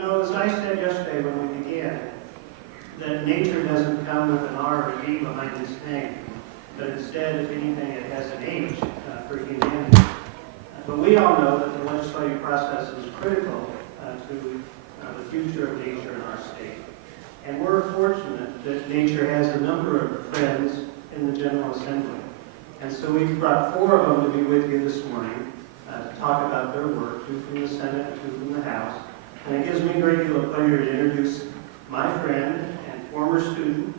know, as I said yesterday when we began, that nature doesn't come with an R or an E behind its name, but instead, if anything, it has an H for humanity. But we all know that the legislative process is critical to the future of nature in our state. And we're fortunate that nature has a number of friends in the General Assembly. And so we've brought 4 of them to be with you this morning to talk about their work, 2 from the Senate, 2 from the House. And it gives me a great deal of pleasure to introduce my friend and former student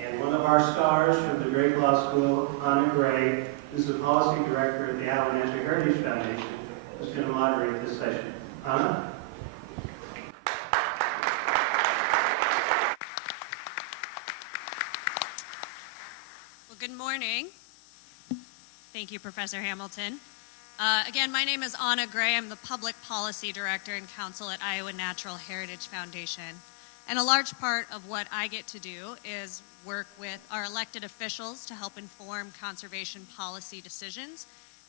and one of our stars from the Drake Law School, Anna Gray, who's the policy director at the Iowa Natural Heritage Foundation, who's going to moderate this session. Anna? Well, good morning. Thank you, Professor Hamilton. Again, my name is Anna Gray. I'm the Public Policy Director and Counsel at Iowa Natural Heritage Foundation. And a large part of what I get to do is work with our elected officials to help inform conservation policy decisions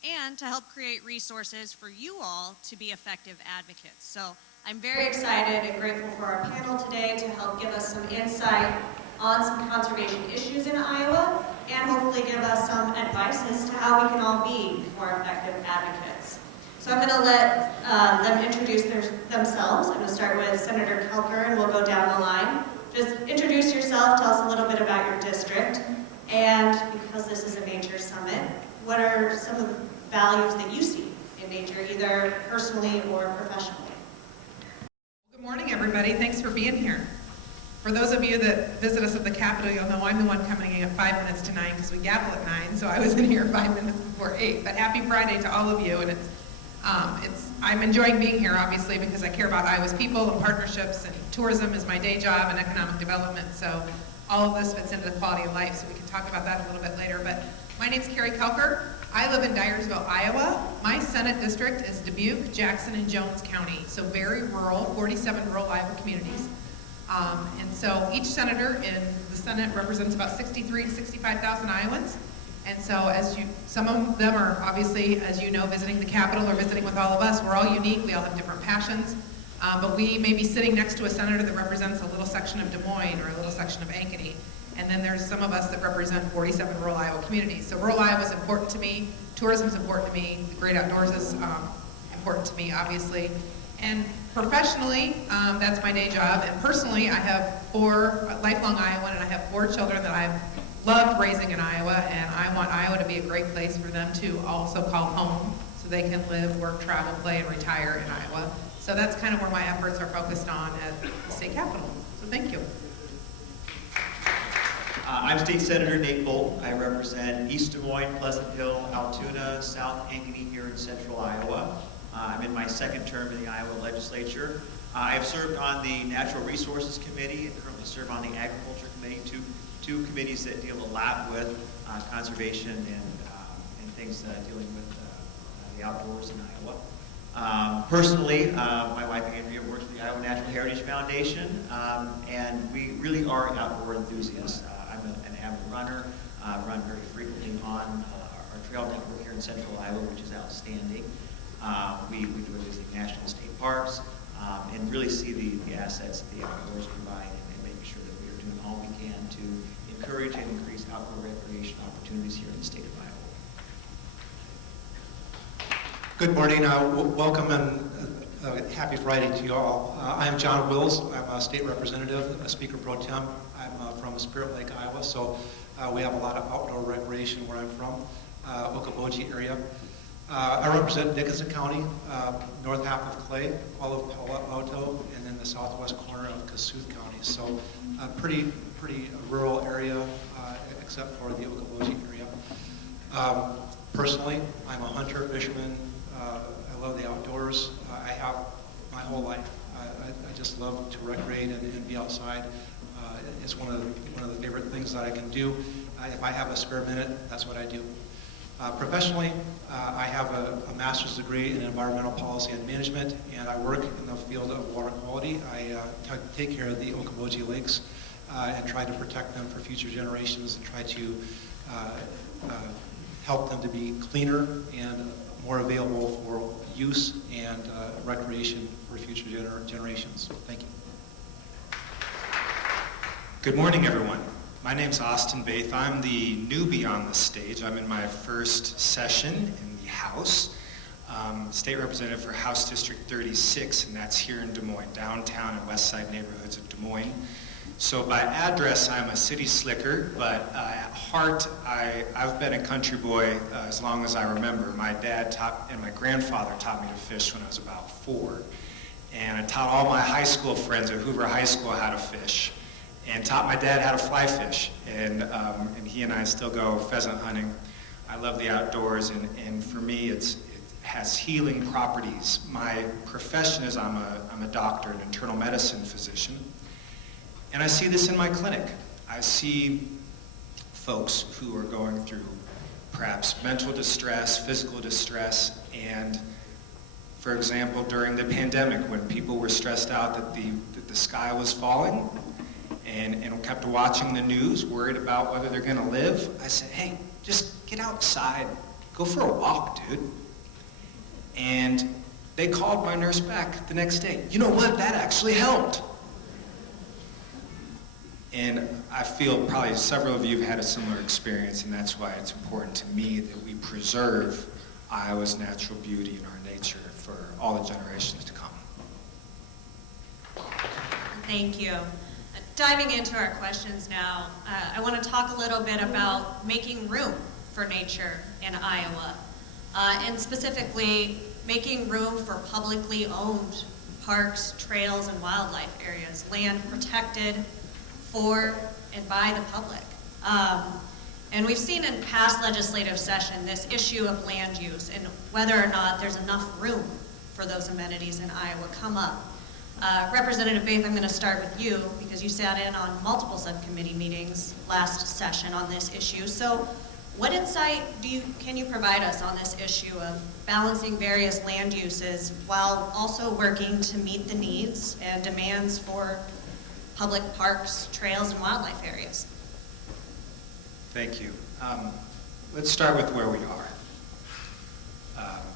and to help create resources for you all to be effective advocates. So I'm very excited and grateful for our panel today to help give us some insight on some conservation issues in Iowa and hopefully give us some advice as to how we can all be more effective advocates. So I'm going to let them introduce themselves. I'm going to start with Senator Kelker, and we'll go down the line. Just introduce yourself, tell us a little bit about your district, and because this is a nature summit, what are some of the values that you see in nature, either personally or professionally? Good morning, everybody. Thanks for being here. For those of you that visit us at the Capitol, you'll know I'm the one coming in at 5 minutes to 9 because we gavel at 9, so I was in here 5 minutes before 8. But happy Friday to all of you, and I'm enjoying being here, obviously, because I care about Iowa's people and partnerships, and tourism is my day job, and economic development, so all of this fits into the quality of life, so we can talk about that a little bit later. But my name's Carrie Kelker. I live in Dyersville, Iowa. My Senate district is Dubuque, Jackson, and Jones County, so very rural, 47 rural Iowa communities. And so each senator in the Senate represents about 63 to 65,000 Iowans. And so some of them are obviously, as you know, visiting the Capitol or visiting with all of us. We're all unique, we all have different passions. But we may be sitting next to a senator that represents a little section of Des Moines or a little section of Ankeny. And then there's some of us that represent 47 rural Iowa communities. So rural Iowa is important to me, tourism is important to me, the great outdoors is important to me, obviously. And professionally, that's my day job. And personally, I have 4 lifelong Iowan, and I have 4 children that I've loved raising in Iowa, and I want Iowa to be a great place for them to also call home so they can live, work, travel, play, and retire in Iowa. So that's kind of where my efforts are focused on at the state capitol. So thank you. I'm State Senator Nate Bolton. I represent East Des Moines, Pleasant Hill, Altoona, South Ankeny here in central Iowa. I'm in my 2nd term in the Iowa legislature. I have served on the Natural Resources Committee and currently serve on the Agriculture Committee, two committees that deal a lot with conservation and things dealing with the outdoors in Iowa. Personally, my wife Andrea works for the Iowa Natural Heritage Foundation, and we really are outdoor enthusiasts. I'm an avid runner, run very frequently on our trail network here in central Iowa, which is outstanding. We enjoy visiting national state parks and really see the assets that the outdoors provide and making sure that we are doing all we can to encourage and increase outdoor recreation opportunities here in the state of Iowa. Good morning, welcome and happy Friday to you all. I'm John Wills. I'm a state representative, a speaker pro tem. I'm from Spirit Lake, Iowa, so we have a lot of outdoor recreation where I'm from, Okoboji area. I represent Dickinson County, north half of Clay, all of Palo Alto, and then the southwest corner of Kossuth County. So a pretty rural area, except for the Okoboji area. Personally, I'm a hunter, fisherman. I love the outdoors. I have my whole life. I just love to recreate and be outside. It's one of the favorite things that I can do. If I have a spare minute, that's what I do. Professionally, I have a master's degree in environmental policy and management, and I work in the field of water quality. I take care of the Okoboji Lakes and try to protect them for future generations and try to help them to be cleaner and more available for use and recreation for future generations. Thank you. Good morning, everyone. My name's Austin Baith. I'm the newbie on the stage. I'm in my first session in the House. State Representative for House District 36, and that's here in Des Moines, downtown and west side neighborhoods of Des Moines. So by address, I'm a city slicker, but at heart, I've been a country boy as long as I remember. My dad and my grandfather taught me to fish when I was about 4. And I taught all my high school friends at Hoover High School how to fish, and taught my dad how to fly fish. And he and I still go pheasant hunting. I love the outdoors, and for me, it has healing properties. My profession is I'm a doctor, an internal medicine physician. And I see this in my clinic. I see folks who are going through perhaps mental distress, physical distress, and for example, during the pandemic when people were stressed out that the sky was falling and kept watching the news, worried about whether they're gonna live, I said, hey, just get outside, go for a walk, dude. And they called my nurse back the next day. You know what, that actually helped. And I feel probably several of you have had a similar experience, and that's why it's important to me that we preserve Iowa's natural beauty and our nature for all the generations to come. Thank you. Diving into our questions now, I want to talk a little bit about making room for nature in Iowa, and specifically making room for publicly owned parks, trails, and wildlife areas, land protected for and by the public. And we've seen in past legislative session this issue of land use and whether or not there's enough room for those amenities in Iowa come up. Representative Baith, I'm going to start with you because you sat in on multiple subcommittee meetings last session on this issue. So what insight can you provide us on this issue of balancing various land uses while also working to meet the needs and demands for public parks, trails, and wildlife areas? Thank you. Let's start with where we are.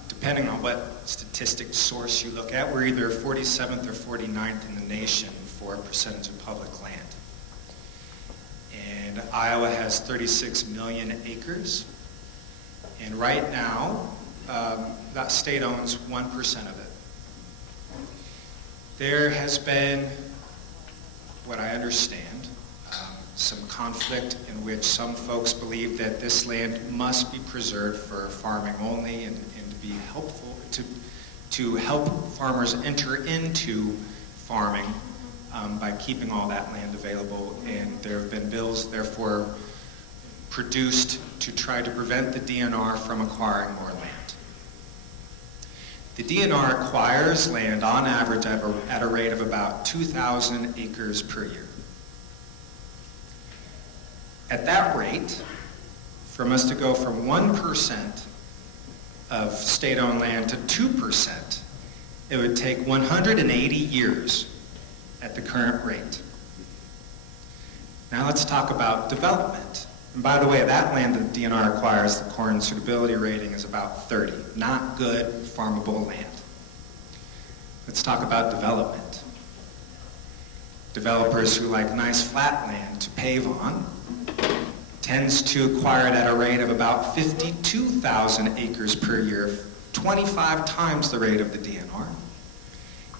Depending on what statistic source you look at, we're either 47th or 49th in the nation for percentage of public land. And Iowa has 36 million acres. And right now, that state owns 1% of it. There has been, what I understand, some conflict in which some folks believe that this land must be preserved for farming only and to be helpful, to help farmers enter into farming by keeping all that land available. And there have been bills, therefore, produced to try to prevent the DNR from acquiring more land. The DNR acquires land on average at a rate of about 2,000 acres per year. At that rate, for us to go from 1% of state-owned land to 2%, it would take 180 years at the current rate. Now let's talk about development. And by the way, that land that DNR acquires, the corn suitability rating is about 30. Not good farmable land. Let's talk about development. Developers who like nice flat land to pave on tends to acquire it at a rate of about 52,000 acres per year, 25 times the rate of the DNR.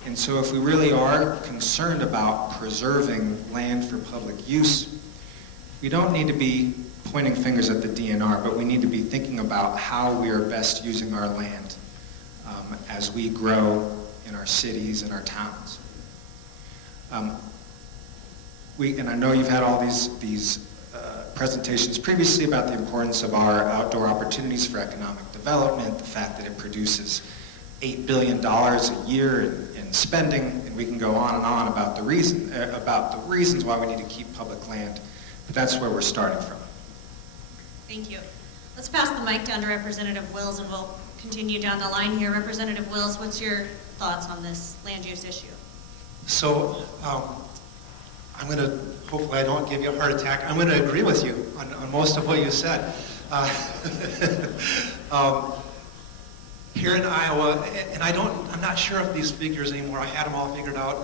And so if we really are concerned about preserving land for public use, we don't need to be pointing fingers at the DNR, but we need to be thinking about how we are best using our land as we grow in our cities and our towns. And I know you've had all these presentations previously about the importance of our outdoor opportunities for economic development, the fact that it produces $8 billion a year in spending, and we can go on and on about the reasons why we need to keep public land, but that's where we're starting from. Thank you. Let's pass the mic down to Representative Wills, and we'll continue down the line here. Representative Wills, what's your thoughts on this land use issue? So I'm going to, hopefully I don't give you a heart attack, I'm going to agree with you on most of what you said. here in Iowa, and I'm not sure of these figures anymore. I had them all figured out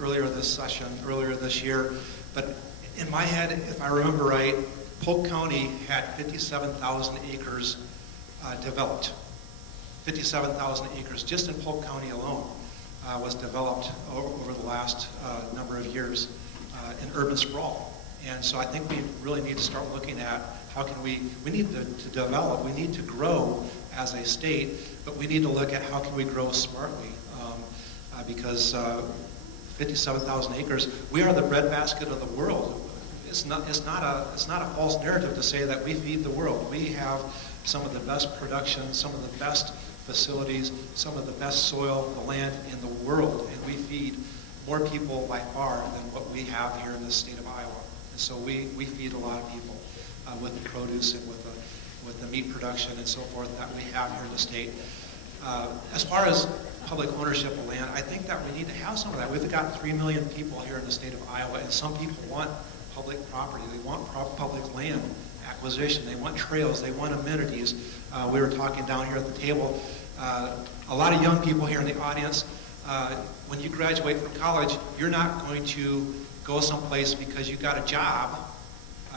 earlier this year. But in my head, if I remember right, Polk County had 57,000 acres developed. 57,000 acres just in Polk County alone was developed over the last number of years in urban sprawl. And so I think we really need to start looking at how can we need to develop, we need to grow as a state, but we need to look at how can we grow smartly because 57,000 acres, we are the breadbasket of the world. It's not a false narrative to say that we feed the world. We have some of the best production, some of the best facilities, some of the best soil, the land in the world, and we feed more people by far than what we have here in the state of Iowa. And so we feed a lot of people with the produce and with the meat production and so forth that we have here in the state. As far as public ownership of land, I think that we need to have some of that. We've got 3 million people here in the state of Iowa, and some people want public property. They want public land acquisition. They want trails. They want amenities. We were talking down here at the table. A lot of young people here in the audience, when you graduate from college, you're not going to go someplace because you got a job.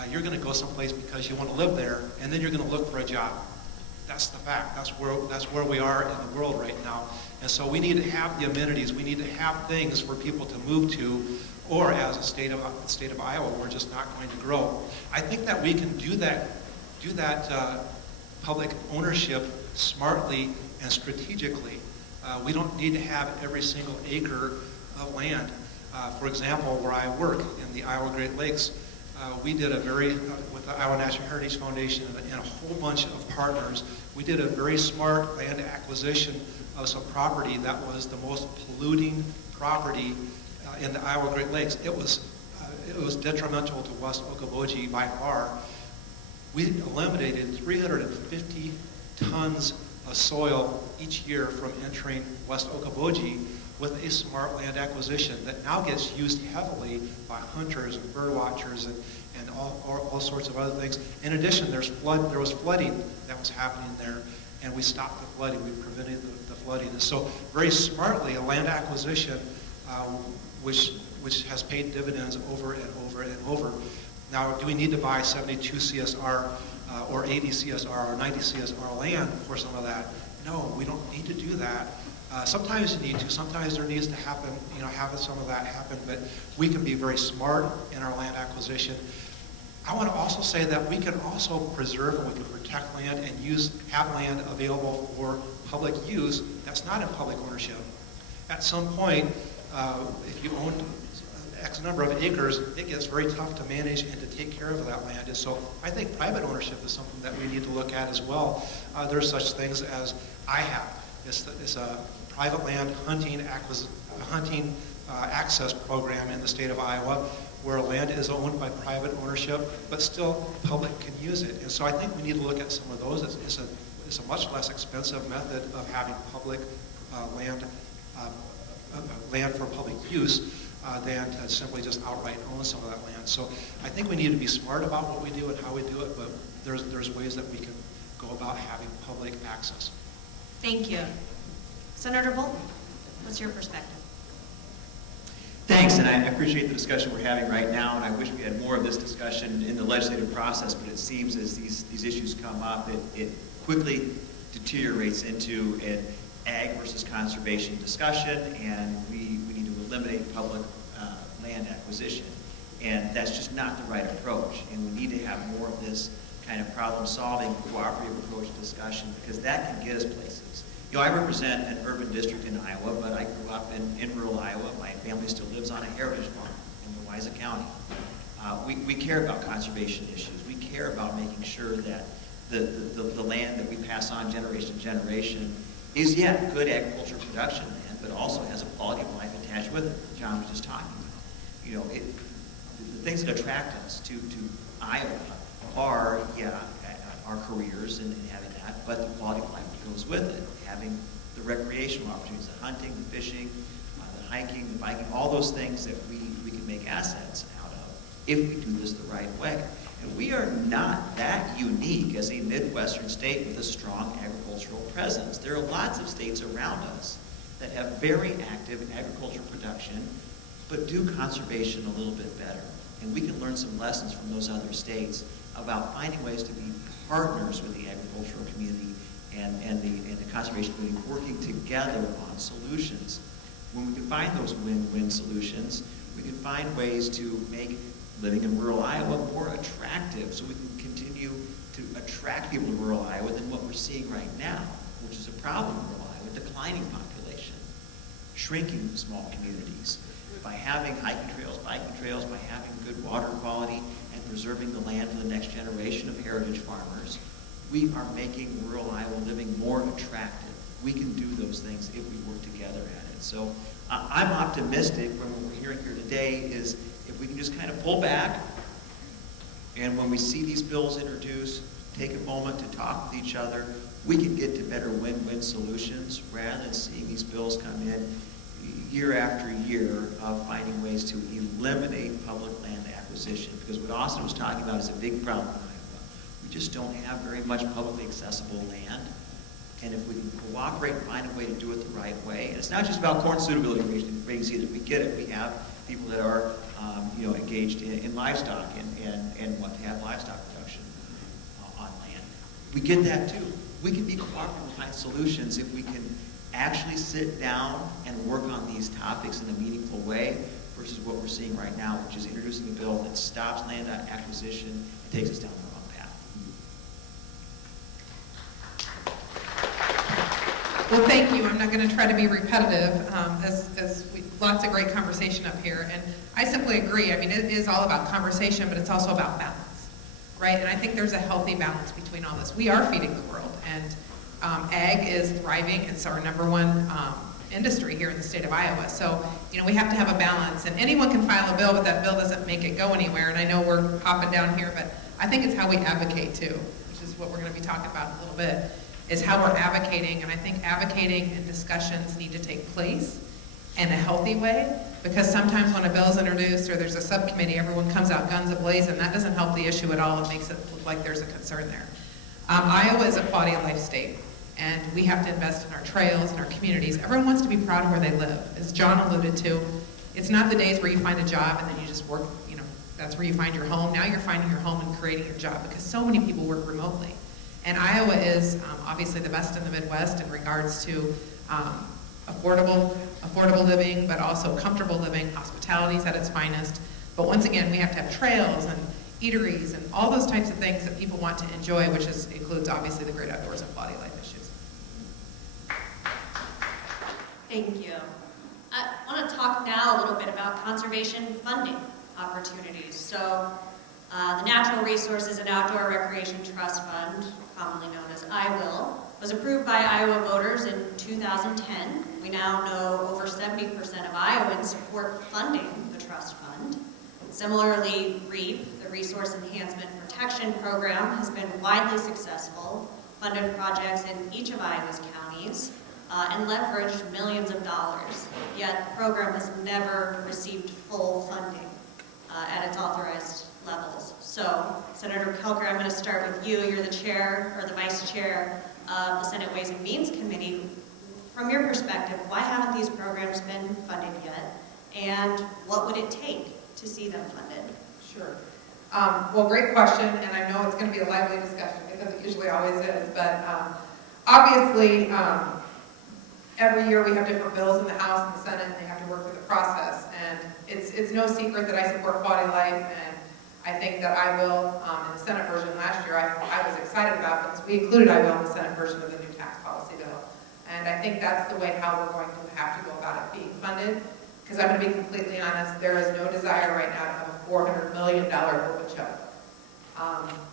You're going to go someplace because you want to live there, and then you're going to look for a job. That's the fact. That's where we are in the world right now. And so we need to have the amenities. We need to have things for people to move to, or as a state of Iowa, we're just not going to grow. I think that we can do that public ownership smartly and strategically. We don't need to have every single acre of land. For example, where I work in the Iowa Great Lakes, we did with the Iowa National Heritage Foundation and a whole bunch of partners, we did a very smart land acquisition of some property that was the most polluting property in the Iowa Great Lakes. It was detrimental to West Okoboji by far. We eliminated 350 tons of soil each year from entering West Okoboji with a smart land acquisition that now gets used heavily by hunters and bird watchers and all sorts of other things. In addition, there was flooding that was happening there, and we stopped the flooding. We prevented the flooding. And so very smartly, a land acquisition which has paid dividends over and over and over. Now, do we need to buy 72 CSR or 80 CSR or 90 CSR land for some of that? No, we don't need to do that. Sometimes you need to. Sometimes there needs to happen, have some of that happen, but we can be very smart in our land acquisition. I want to also say that we can also preserve and we can protect land and have land available for public use that's not in public ownership. At some point, if you own X number of acres, it gets very tough to manage and to take care of that land. And so I think private ownership is something that we need to look at as well. There's such things as IHAP. It's a private land hunting access program in the state of Iowa where land is owned by private ownership, but still public can use it. And so I think we need to look at some of those. It's a much less expensive method of having public land for public use than to simply just outright own some of that land. So I think we need to be smart about what we do and how we do it, but there's ways that we can go about having public access. Thank you. Senator Bolton, what's your perspective? Thanks, and I appreciate the discussion we're having right now, and I wish we had more of this discussion in the legislative process, but it seems as these issues come up, it quickly deteriorates into an ag versus conservation discussion, and we need to eliminate public land acquisition. And that's just not the right approach, and we need to have more of this kind of problem-solving, cooperative approach discussion, because that can get us places. I represent an urban district in Iowa, but I grew up in rural Iowa. My family still lives on a heritage farm in Louisa County. We care about conservation issues. We care about making sure that the land that we pass on generation to generation is yet good agriculture production land, but also has a quality of life attached with it. John was just talking about. The things that attract us to Iowa are our careers and having that, but the quality of life that goes with it, having the recreational opportunities, the hunting, the fishing, the hiking, the biking, all those things that we can make assets out of if we do this the right way. And we are not that unique as a Midwestern state with a strong agricultural presence. There are lots of states around us that have very active agriculture production, but do conservation a little bit better. And we can learn some lessons from those other states about finding ways to be partners with the agricultural community and the conservation community, working together on solutions. When we can find those win-win solutions, we can find ways to make living in rural Iowa more attractive, so we can continue to attract people to rural Iowa than what we're seeing right now, which is a problem in rural Iowa: declining population, shrinking small communities. By having hiking trails, biking trails, by having good water quality, and preserving the land for the next generation of heritage farmers, we are making rural Iowa living more attractive. We can do those things if we work together at it. So I'm optimistic when what we're hearing here today is if we can just kind of pull back, and when we see these bills introduced, take a moment to talk with each other, we can get to better win-win solutions rather than seeing these bills come in year after year of finding ways to eliminate public land acquisition. Because what Austin was talking about is a big problem in Iowa. We just don't have very much publicly accessible land. And if we can cooperate and find a way to do it the right way, and it's not just about corn suitability ratings either. We get it. We have people that are engaged in livestock and want to have livestock production on land. We get that too. We can be cooperative and find solutions if we can actually sit down and work on these topics in a meaningful way versus what we're seeing right now, which is introducing a bill that stops land acquisition and takes us down the wrong path. Well, thank you. I'm not going to try to be repetitive, lots of great conversation up here. And I simply agree. I mean, it is all about conversation, but it's also about balance, right? And I think there's a healthy balance between all this. We are feeding the world, and ag is thriving. It's our number one industry here in the state of Iowa. So, we have to have a balance. And anyone can file a bill, but that bill doesn't make it go anywhere. And I know we're hopping down here, but I think it's how we advocate too, which is what we're going to be talking about in a little bit, is how we're advocating. And I think advocating and discussions need to take place in a healthy way, because sometimes when a bill is introduced or there's a subcommittee, everyone comes out guns a-blazing, and that doesn't help the issue at all. It makes it look like there's a concern there. Iowa is a quality of life state, and we have to invest in our trails and our communities. Everyone wants to be proud of where they live. As John alluded to, it's not the days where you find a job and then you just work, that's where you find your home. Now you're finding your home and creating your job, because so many people work remotely. And Iowa is obviously the best in the Midwest in regards to affordable living, but also comfortable living. Hospitality is at its finest. But once again, we have to have trails and eateries and all those types of things that people want to enjoy, which includes obviously the great outdoors and quality of life issues. Thank you. I want to talk now a little bit about conservation funding opportunities. So the Natural Resources and Outdoor Recreation Trust Fund, commonly known as IWIL, was approved by Iowa voters in 2010. We now know over 70% of Iowans support funding the trust fund. Similarly, REAP, the Resource Enhancement Protection Program, has been widely successful, funded projects in each of Iowa's counties, and leveraged millions of dollars. Yet the program has never received full funding at its authorized levels. So, Senator Kelker, I'm going to start with you. You're the chair, or the vice chair, of the Senate Ways and Means Committee. From your perspective, why haven't these programs been funded yet? And what would it take to see them funded? Sure. Well, great question, and I know it's going to be a lively discussion, because it usually always is, but obviously, every year we have different bills in the House and the Senate, and they have to work through the process. And it's no secret that I support quality of life, and I think that I will, in the Senate version last year, I was excited about, because we included I will in the Senate version of the new tax policy bill. And I think that's the way how we're going to have to go about it being funded. Because I'm going to be completely honest, there is no desire right now to have a $400 million open check.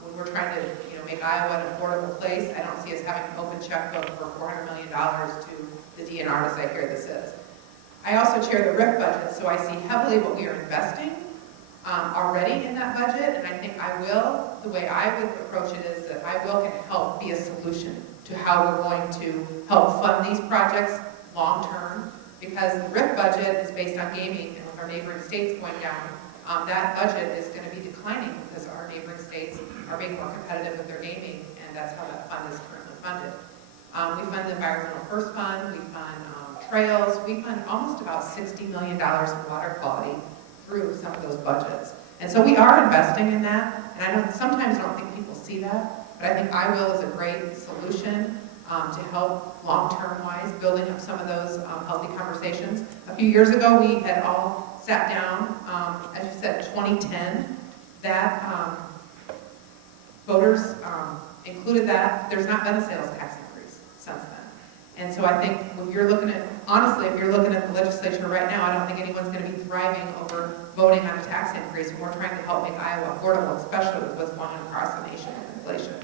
When we're trying to make Iowa an affordable place, I don't see us having an open checkbook for $400 million to the DNR as I hear this is. I also chair the RIF budget, so I see heavily what we are investing already in that budget, and I think the way I would approach it is that IWIL can help be a solution to how we're going to help fund these projects long term, because the RIF budget is based on gaming, and with our neighboring states going down, that budget is going to be declining. declining because our neighboring states are being more competitive with their gaming, and that's how that fund is currently funded. We fund the Environmental First Fund, we fund trails, we fund almost about $60 million in water quality through some of those budgets. And so we are investing in that, and sometimes I don't think people see that, but I think I Will is a great solution to help long-term wise, building up some of those healthy conversations. A few years ago, we had all sat down, as you said, 2010, that voters included that. There's not been a sales tax increase since then. And so I think when you're looking at, honestly, if you're looking at the legislature right now, I don't think anyone's going to be thriving over voting on a tax increase when we're trying to help make Iowa affordable, especially with what's going on across the nation with inflation.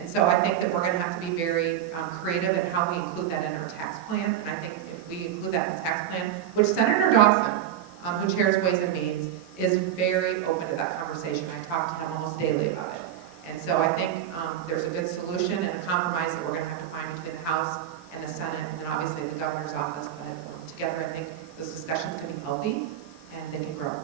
And so I think that we're going to have to be very creative in how we include that in our tax plan. And I think if we include that in the tax plan, which Senator Dawson, who chairs Ways and Means, is very open to that conversation. I talk to him almost daily about it. And so I think there's a good solution and a compromise that we're going to have to find between the House and the Senate, and then obviously the governor's office. But together, I think those discussions can be healthy and they can grow.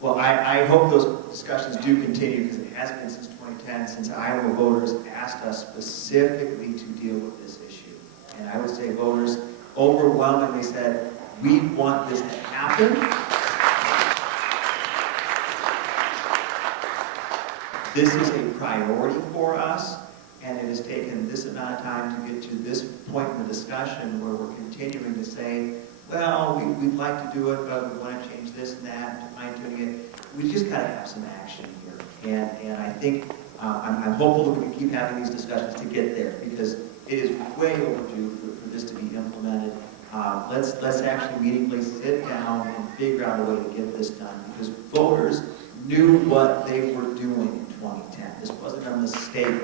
Well, I hope those discussions do continue, because it has been since 2010, since Iowa voters asked us specifically to deal with this issue. And I would say voters overwhelmingly said, we want this to happen. This is a priority for us, and it has taken this amount of time to get to this point in the discussion where we're continuing to say, well, we'd like to do it, but we want to change this and that, fine-tuning it. We just got to have some action here. And I think, I'm hopeful that we can keep having these discussions to get there, because it is way overdue for this to be implemented. Let's actually meaningfully sit down and figure out a way to get this done, because voters knew what they were doing in 2010. This wasn't a mistake.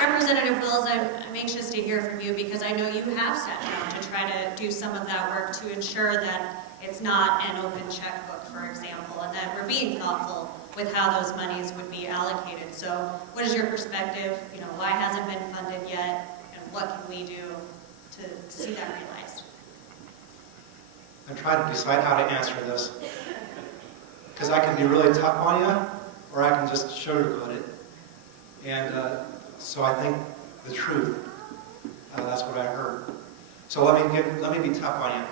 Representative Wills, I'm anxious to hear from you, because I know you have sat down to try to do some of that work to ensure that it's not an open checkbook, for example, and that we're being thoughtful with how those monies would be allocated. So what is your perspective? Why hasn't been funded yet, and what can we do to see that realized? I'm trying to decide how to answer this, because I can be really tough on you, or I can just sugarcoat it. And so I think the truth, that's what I heard. So let me be tough on you.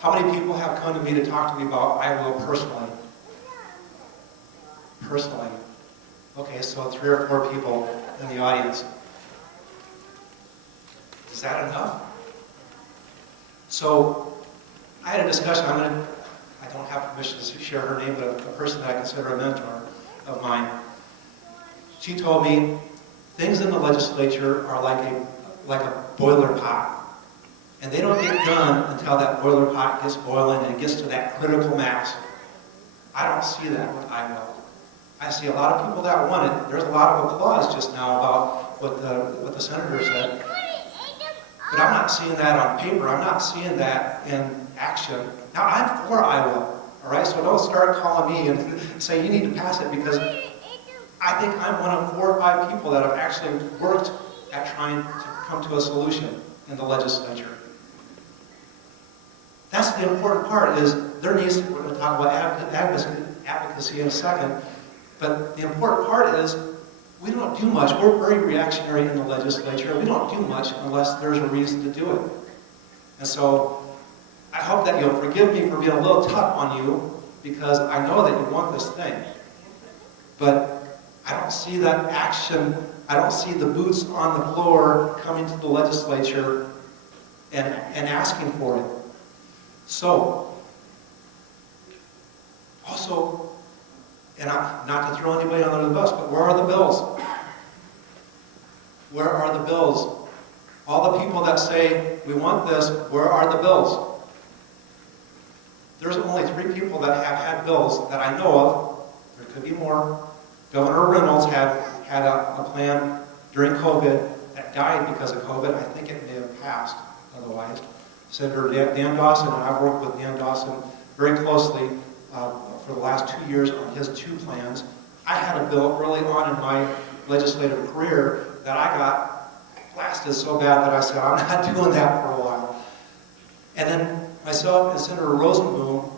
How many people have come to me to talk to me about I Will personally? Personally. Okay, so 3 or 4 people in the audience. Is that enough? So I had a discussion. I don't have permission to share her name, but a person that I consider a mentor of mine. She told me things in the legislature are like a boiler pot, and they don't get done until that boiler pot gets boiling and it gets to that critical mass. I don't see that with I Will. I see a lot of people that want it. There's a lot of applause just now about what the senator said, but I'm not seeing that on paper. I'm not seeing that in action. Now, I'm for I Will, all right? So don't start calling me and say you need to pass it, because I think I'm one of 4 or 5 people that have actually worked at trying to come to a solution in the legislature. That's the important part, is there needs to, we're going to talk about advocacy in a second, but the important part is we don't do much. We're very reactionary in the legislature. We don't do much unless there's a reason to do it. And so I hope that you'll forgive me for being a little tough on you, because I know that you want this thing. But I don't see that action. I don't see the boots on the floor coming to the legislature and asking for it. So, also, and not to throw anybody under the bus, but where are the bills? Where are the bills? All the people that say, we want this, where are the bills? There's only 3 people that have had bills that I know of. There could be more. Governor Reynolds had a plan during COVID that died because of COVID. I think it may have passed otherwise. Senator Dan Dawson, and I've worked with Dan Dawson very closely for the last 2 years on his 2 plans. I had a bill early on in my legislative career that I got blasted lasted so bad that I said, I'm not doing that for a while. And then myself and Senator Rosenblum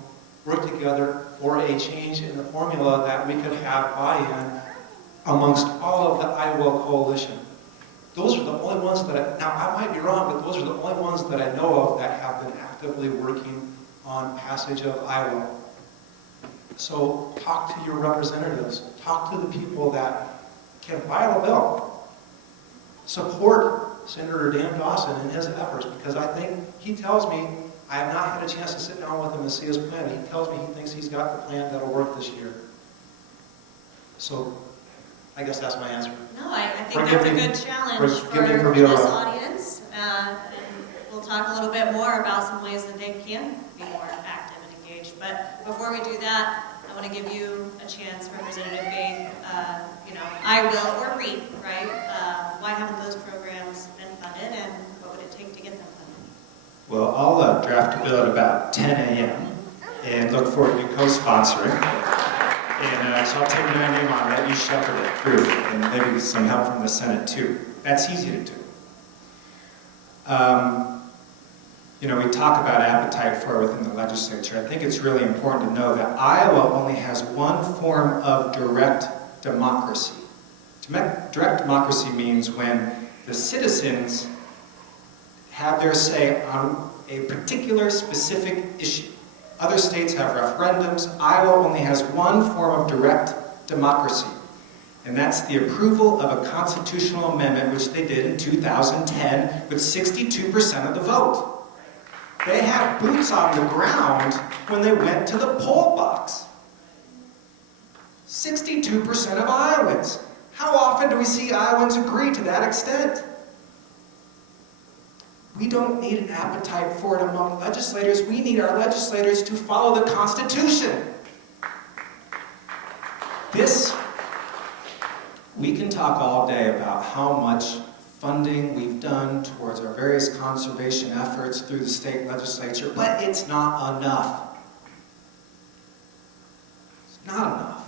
worked together for a change in the formula that we could have buy-in amongst all of the Iowa coalition. Those are the only ones that now I might be wrong, but those are the only ones that I know of that have been actively working on passage of Iowa. So talk to your representatives. Talk to the people that can file a bill. Support Senator Dan Dawson in his efforts, because I think he tells me, I have not had a chance to sit down with him and see his plan. He tells me he thinks he's got the plan that'll work this year. So I guess that's my answer. No, I think Forgive that's a me- good challenge forgive me for for being this wrong. audience. And we'll talk a little bit more about some ways that they can be more active and engaged. But before we do that, I want to give you a chance, Representative Faith. I will or REAP, right? Why haven't those programs been funded, and what would it take to get them funded? Well, I'll draft a bill at about 10 a.m. and look forward to you co-sponsoring. And so I'll take my name on that, you shepherd it through, and maybe some help from the Senate too. That's easy to do. We talk about appetite for it within the legislature. I think it's really important to know that Iowa only has one form of direct democracy. Direct democracy means when the citizens have their say on a particular specific issue. Other states have referendums. Iowa only has one form of direct democracy, and that's the approval of a constitutional amendment, which they did in 2010 with 62% of the vote. They have boots on the ground when they went to the poll box. 62% of Iowans. How often do we see Iowans agree to that extent? We don't need an appetite for it among legislators. We need our legislators to follow the Constitution. We can talk all day about how much funding we've done towards our various conservation efforts through the state legislature, but it's not enough. It's not enough.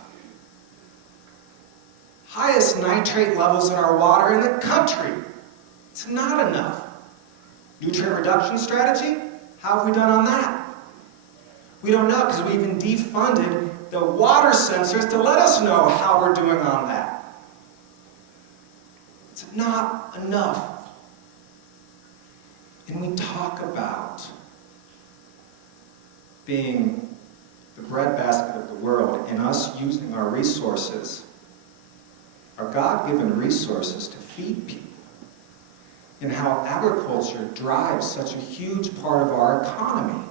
Highest nitrate levels in our water in the country. It's not enough. Nutrient reduction strategy? How have we done on that? We don't know because we even defunded the water sensors to let us know how we're doing on that. It's not enough. And we talk about being the breadbasket of the world and us using our resources, our God-given resources, to feed people. And how agriculture drives such a huge part of our economy.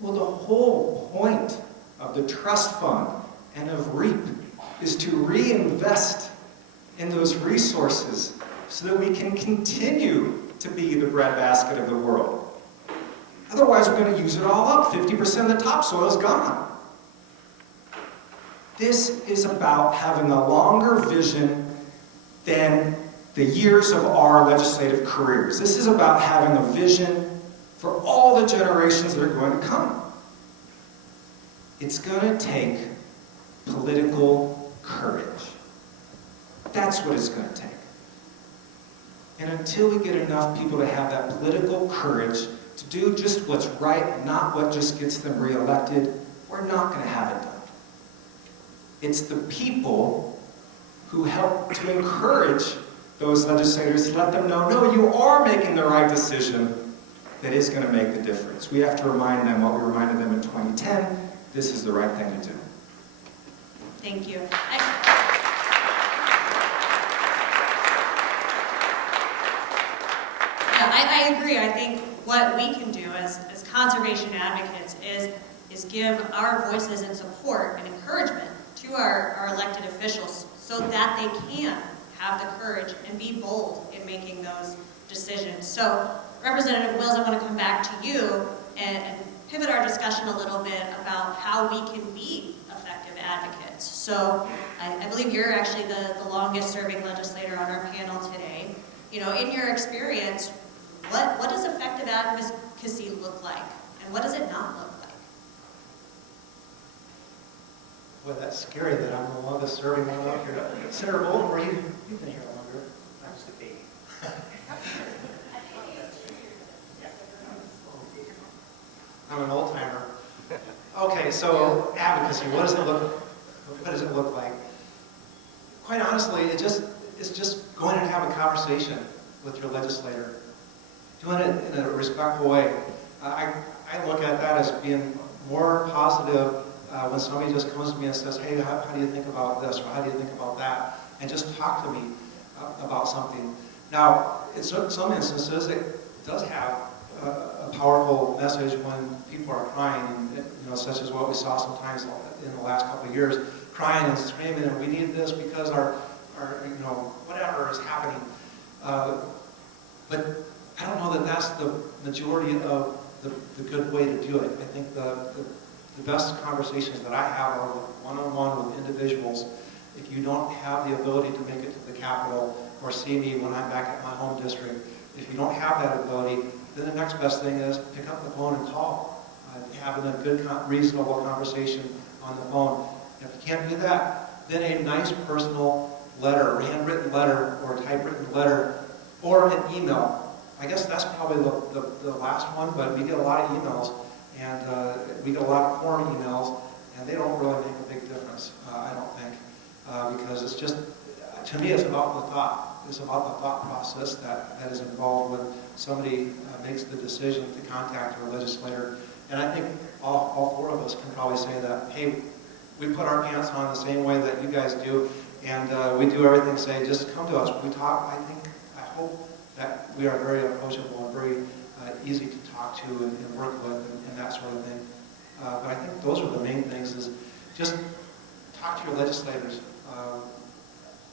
Well, the whole point of the trust fund and of REAP is to reinvest in those resources so that we can continue to be the breadbasket of the world. Otherwise, we're going to use it all up. 50% of the topsoil is gone. This is about having a longer vision than the years of our legislative careers. This is about having a vision for all the generations that are going to come. It's going to take political courage. That's what it's going to take. And until we get enough people to have that political courage to do just what's right and not what just gets them reelected, we're not going to have it done. It's the people who help to encourage those legislators to let them know, no, you are making the right decision, that is going to make the difference. We have to remind them what we reminded them in 2010, this is the right thing to do. Thank you. I agree. I think what we can do as conservation advocates is give our voices and support and encouragement to our elected officials so that they can have the courage and be bold in making those decisions. So, Representative Wills, I want to come back to you and pivot our discussion a little bit about how we can be effective advocates. So, I believe you're actually the longest serving legislator on our panel today. In your experience, what does effective advocacy look like, and what does it not look like? Well, that's scary that I'm the longest serving one up here. Senator Bolton, you've been here longer. I was the baby. I'm an old timer. Okay, so advocacy, what does it look like? Quite honestly, it's just going and have a conversation with your legislator, doing it in a respectful way. I look at that as being more positive when somebody just comes to me and says, hey, how do you think about this, or how do you think about that, and just talk to me about something. Now, in some instances, it does have a powerful message when people are crying, such as what we saw sometimes in the last couple of years, crying and screaming, and we need this because our whatever is happening. But I don't know that that's the majority of the good way to do it. I think the best conversations that I have are one-on-one with individuals. If you don't have the ability to make it to the Capitol or see me when I'm back at my home district, if you don't have that ability, then the next best thing is pick up the phone and call. Having a good, reasonable conversation on the phone. If you can't do that, then a nice personal letter, or handwritten letter, or typewritten letter, or an email. I guess that's probably the last one, but we get a lot of emails, and we get a lot of forum emails, and they don't really make a big difference, I don't think, because it's just, to me, it's about the thought. It's about the thought process that is involved when somebody makes the decision to contact their legislator. And I think all four of us can probably say that, hey, we put our pants on the same way that you guys do, and we do everything, say, just come to us. We talk, I hope that we are very approachable and very easy to talk to and work with and that sort of thing. But I think those are the main things, is just talk to your legislators.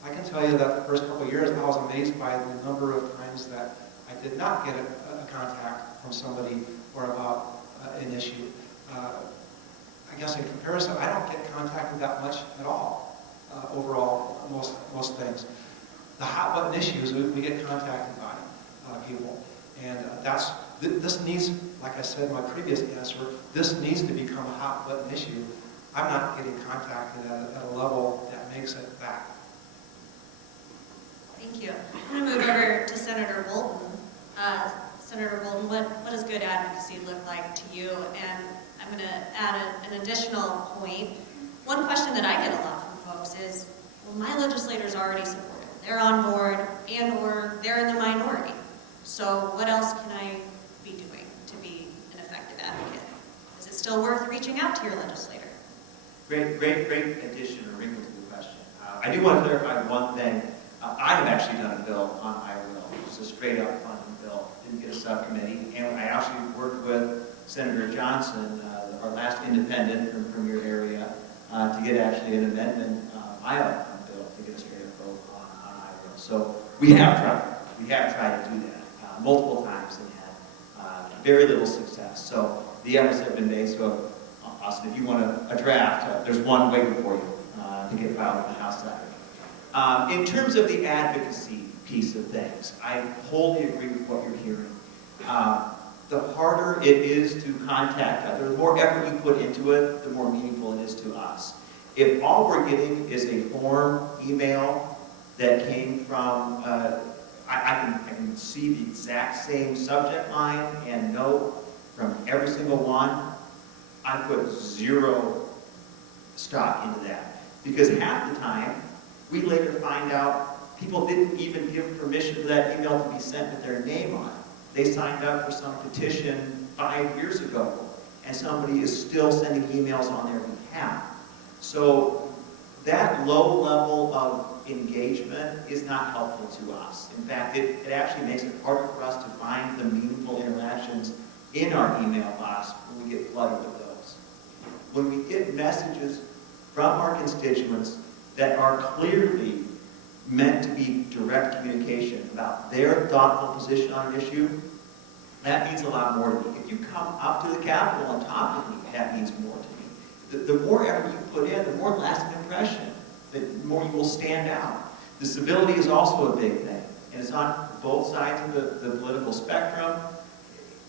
I can tell you that the first couple of years I was amazed by the number of times that I did not get a contact from somebody or about an issue. I guess in comparison, I don't get contacted that much at all, overall, most things. The hot button issues, we get contacted by people. And this needs, like I said in my previous answer, this needs to become a hot button issue. I'm not getting contacted at a level that makes it that. Thank you. I'm going to move over to Senator Bolton. Senator Bolton, what does good advocacy look like to you? And I'm going to add an additional point. One question that I get a lot from folks is, well, my legislators are already supportive. They're on board, and/or they're in the minority. So what else can I be doing to be an effective advocate? Is it still worth reaching out to your legislator? Great addition or wrinkle to the question. I do want to clarify one thing. I have actually done a bill on Iowa, which is a straight-up funding bill. Didn't get a subcommittee, and I actually worked with Senator Johnson, our last independent from your area, to get actually an amendment Iowa bill to get a straight-up vote on Iowa. So we have tried to do that multiple times and had very little success. So the efforts have been made. So, Austin, if you want a draft, there's one waiting for you to get filed in the House side. In terms of the advocacy piece of things, I wholly agree with what you're hearing. The harder it is to contact others, the more effort you put into it, the more meaningful it is to us. If all we're getting is a form email that came from, I can see the exact same subject line and note from every single one, I put zero stock into that. Because half the time, we later find out people didn't even give permission for that email to be sent with their name on it. They signed up for some petition 5 years ago, and somebody is still sending emails on their behalf. So that low level of engagement is not helpful to us. In fact, it actually makes it harder for us to find the meaningful interactions in our email box when we get flooded with those. When we get messages from our constituents that are clearly meant to be direct communication about their thoughtful position on an issue, that means a lot more to me. If you come up to the Capitol and talk to me, that means more to me. The more effort you put in, the more lasting impression, the more you will stand out. The civility is also a big thing, and it's on both sides of the political spectrum.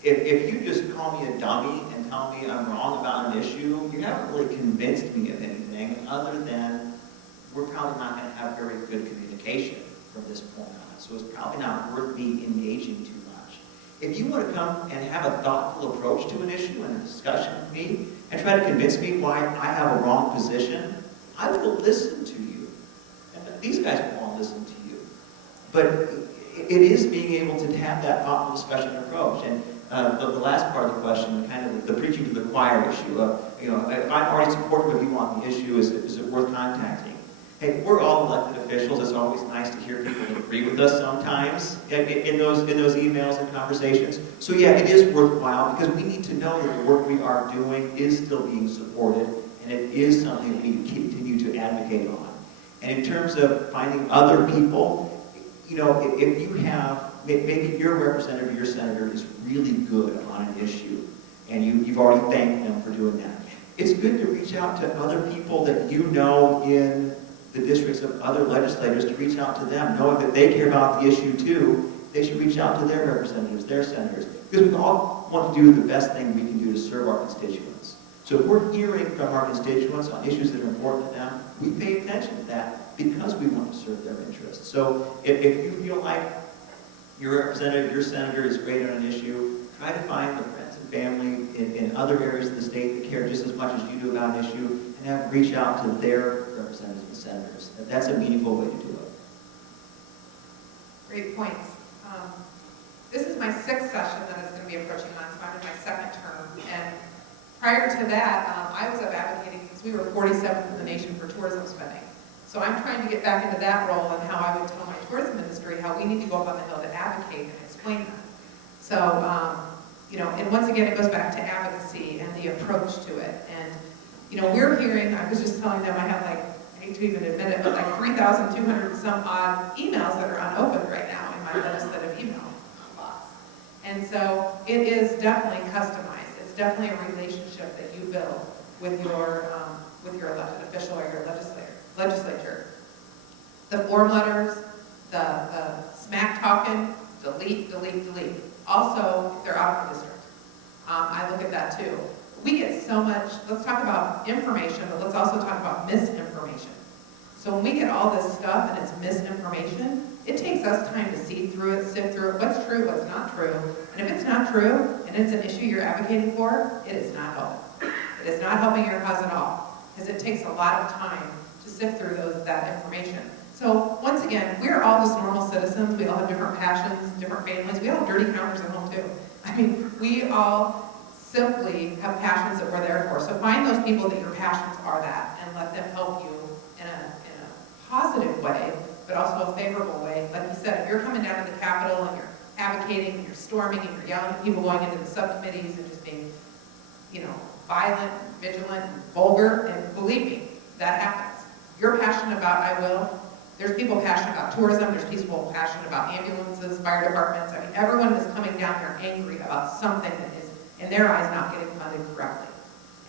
If you just call me a dummy and tell me I'm wrong about an issue, you haven't really convinced me of anything other than we're probably not going to have very good communication from this point on. So it's probably not worth me engaging too much. If you want to come and have a thoughtful approach to an issue and a discussion with me and try to convince me why I have a wrong position, I will listen to you. And these guys will all listen to you. But it is being able to have that thoughtful discussion approach. And the last part of the question, kind of the preaching to the choir issue of, if I'm already supportive of you on the issue, is it worth contacting? Hey, we're all elected officials. It's always nice to hear people that agree with us sometimes in those emails and conversations. So yeah, it is worthwhile because we need to know that the work we are doing is still being supported, and it is something that we continue to advocate on. And in terms of finding other people, if you have, maybe your representative or your senator is really good on an issue, and you've already thanked them for doing that. It's good to reach out to other people that you know in the districts of other legislators, to reach out to them, knowing that they care about the issue too. They should reach out to their representatives, their senators, because we all want to do the best thing we can do to serve our constituents. So if we're hearing from our constituents on issues that are important to them, we pay attention to that because we want to serve their interests. So if you feel like your representative, your senator is great on an issue, try to find the friends and family in other areas of the state that care just as much as you do about an issue, and reach out to their representatives and senators. That's a meaningful way to do it. Great points. This is my 6th session that is going to be approaching on, so I'm in my 2nd term. And prior to that, I was advocating because we were 47th in the nation for tourism spending. So I'm trying to get back into that role and how I would tell my tourism industry how we need to go up on the hill to advocate and explain that. So, and once again, it goes back to advocacy and the approach to it. And, we're hearing, I was just telling them I have I hate to even admit it, but 3,200 and some odd emails that are unopened right now in my legislative email box. And so it is definitely customized. It's definitely a relationship that you build with your elected official or your legislature. The form letters, the smack talking, delete. Also, if they're out of the district, I look at that too. We get so much, let's talk about information, but let's also talk about misinformation. So when we get all this stuff and it's misinformation, it takes us time to see through it, sift through it, what's true, what's not true. And if it's not true, and it's an issue you're advocating for, it is not helping. It is not helping your cause at all, because it takes a lot of time to sift through that information. So once again, we're all just normal citizens. We all have different passions, different families. We all have dirty counters at home too. I mean, we all simply have passions that we're there for. So find those people that your passions are that and let them help you in a positive way, but also a favorable way. Like you said, if you're coming down to the Capitol and you're advocating and you're storming and you're yelling at people going into the subcommittees and just being, violent, vigilant, and vulgar, and believe me, that happens. You're passionate about I will. There's people passionate about tourism. There's people passionate about ambulances, fire departments. I mean, everyone is coming down here angry about something that is, in their eyes, not getting funded correctly.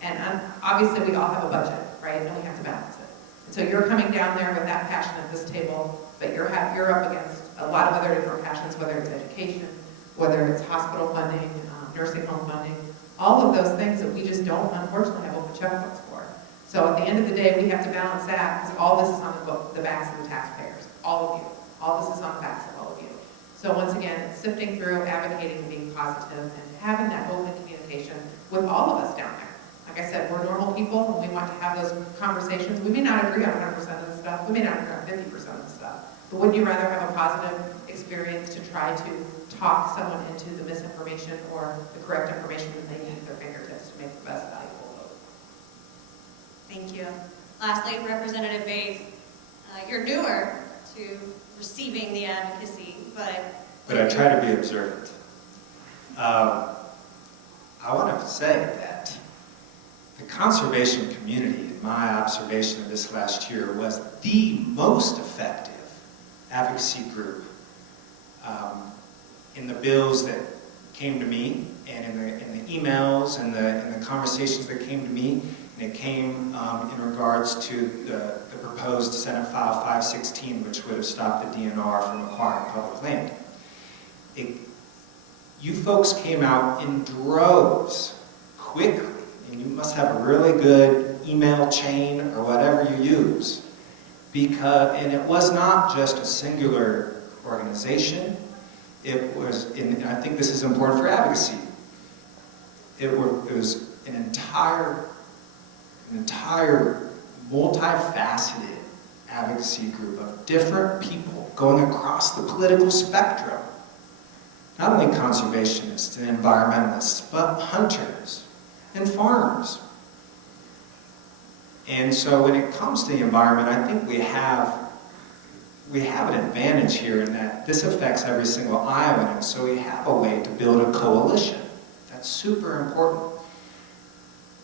And obviously, we all have a budget, right? And we have to balance it. And so you're coming down there with that passion at this table, but you're up against a lot of other different passions, whether it's education, whether it's hospital funding, nursing home funding, all of those things that we just don't, unfortunately, have open checkbooks for. So at the end of the day, we have to balance that because all this is on the backs of the taxpayers, all of you. All this is on the backs of all of you. So once again, it's sifting through, advocating, and being positive, and having that open communication with all of us down there. Like I said, we're normal people, and we want to have those conversations. We may not agree on 100% of the stuff. We may not agree on 50% of the stuff. But wouldn't you rather have a positive experience to try to talk someone into the misinformation or the correct information that they need at their fingertips to make the best valuable vote? Thank you. Lastly, Representative Bates, you're newer to receiving the advocacy, but I try to be observant. I want to say that the conservation community, in my observation of this last year, was the most effective advocacy group in the bills that came to me, and in the emails and the conversations that came to me. And it came in regards to the proposed Senate File 516, which would have stopped the DNR from acquiring public land. You folks came out in droves, quickly, and you must have a really good email chain or whatever you use. And it was not just a singular organization. it was, and I think this is important for advocacy, it was an entire multifaceted advocacy group of different people going across the political spectrum. Not only conservationists and environmentalists, but hunters and farmers. And so when it comes to the environment, I think we have an advantage here in that this affects every single Iowan, and so we have a way to build a coalition. That's super important.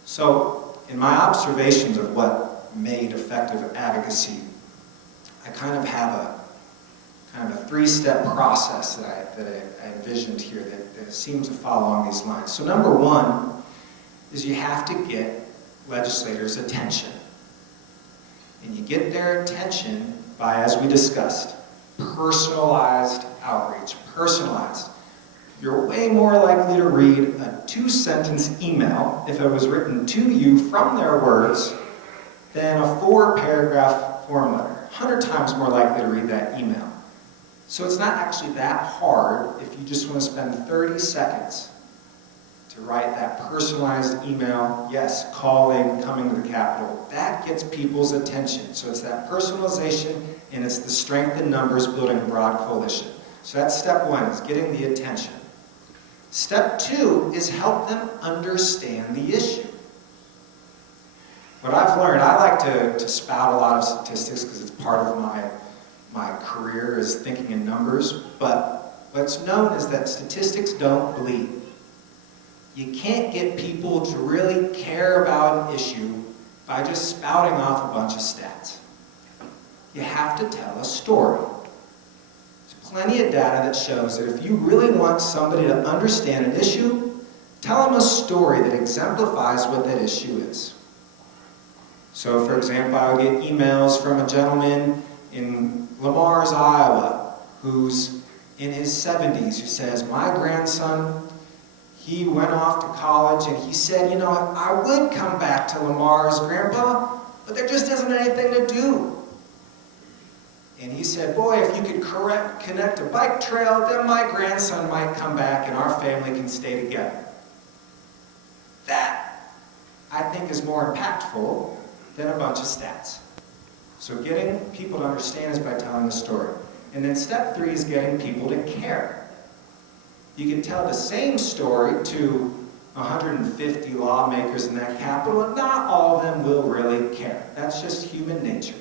So in my observations of what made effective advocacy, I kind of have a three-step process that I envisioned here that seems to follow along these lines. So number one is you have to get legislators' attention. And you get their attention by, as we discussed, personalized outreach. Personalized. You're way more likely to read a 2-sentence email if it was written to you from their words than a 4-paragraph form letter. 100 times more likely to read that email. So it's not actually that hard if you just want to spend 30 seconds to write that personalized email, yes, calling, coming to the Capitol. That gets people's attention. So it's that personalization, and it's the strength in numbers building a broad coalition. So that's step one, is getting the attention. Step two is help them understand the issue. What I've learned, I like to spout a lot of statistics because it's part of my career is thinking in numbers, but what's known is that statistics don't bleed. You can't get people to really care about an issue by just spouting off a bunch of stats. You have to tell a story. There's plenty of data that shows that if you really want somebody to understand an issue, tell them a story that exemplifies what that issue is. So, for example, I would get emails from a gentleman in Lamar's, Iowa, who's in his 70s, who says, my grandson, he went off to college and he said, you know, I would come back to Lamar's, Grandpa, but there just isn't anything to do. And he said, boy, if you could connect a bike trail, then my grandson might come back and our family can stay together. That, I think, is more impactful than a bunch of stats. So getting people to understand is by telling the story. And then step three is getting people to care. You can tell the same story to 150 lawmakers in that Capitol, and not all of them will really care. That's just human nature.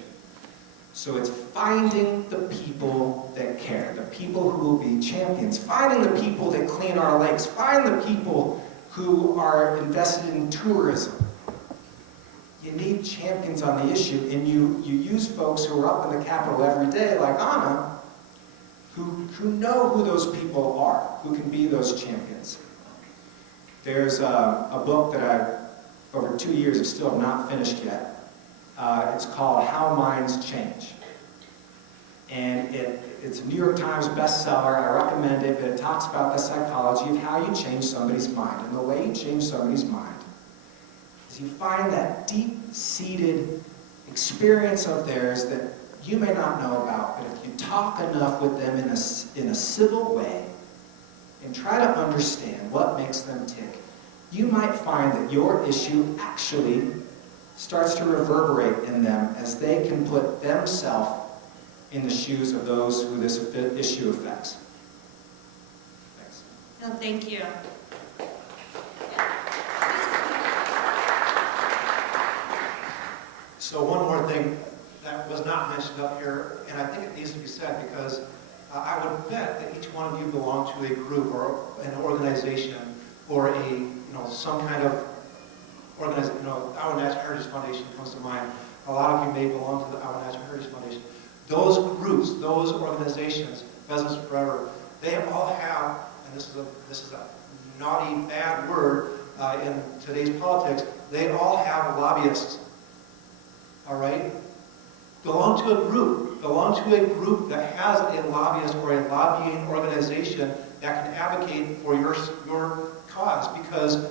So it's finding the people that care, the people who will be champions, finding the people that clean our lakes, find the people who are invested in tourism. You need champions on the issue, and you use folks who are up in the Capitol every day, like Anna, who know who those people are, who can be those champions. There's a book that I, over 2 years, still have not finished yet. It's called How Minds Change. And it's a New York Times bestseller. I recommend it, but it talks about the psychology of how you change somebody's mind. And the way you change somebody's mind is you find that deep-seated experience of theirs that you may not know about, but if you talk enough with them in a civil way and try to understand what makes them tick, you might find that your issue actually starts to reverberate in them as they can put themselves in the shoes of those who this issue affects. Thanks. No, thank you. So one more thing that was not mentioned up here, and I think it needs to be said because I would bet that each one of you belong to a group or an organization or some kind of organization. Iowa Natural Heritage Foundation comes to mind. A lot of you may belong to the Iowa Natural Heritage Foundation. Those groups, those organizations, Pheasants Forever, they all have, and this is a naughty, bad word in today's politics, they all have lobbyists. All right? Belong to a group that has a lobbyist or a lobbying organization that can advocate for your cause, because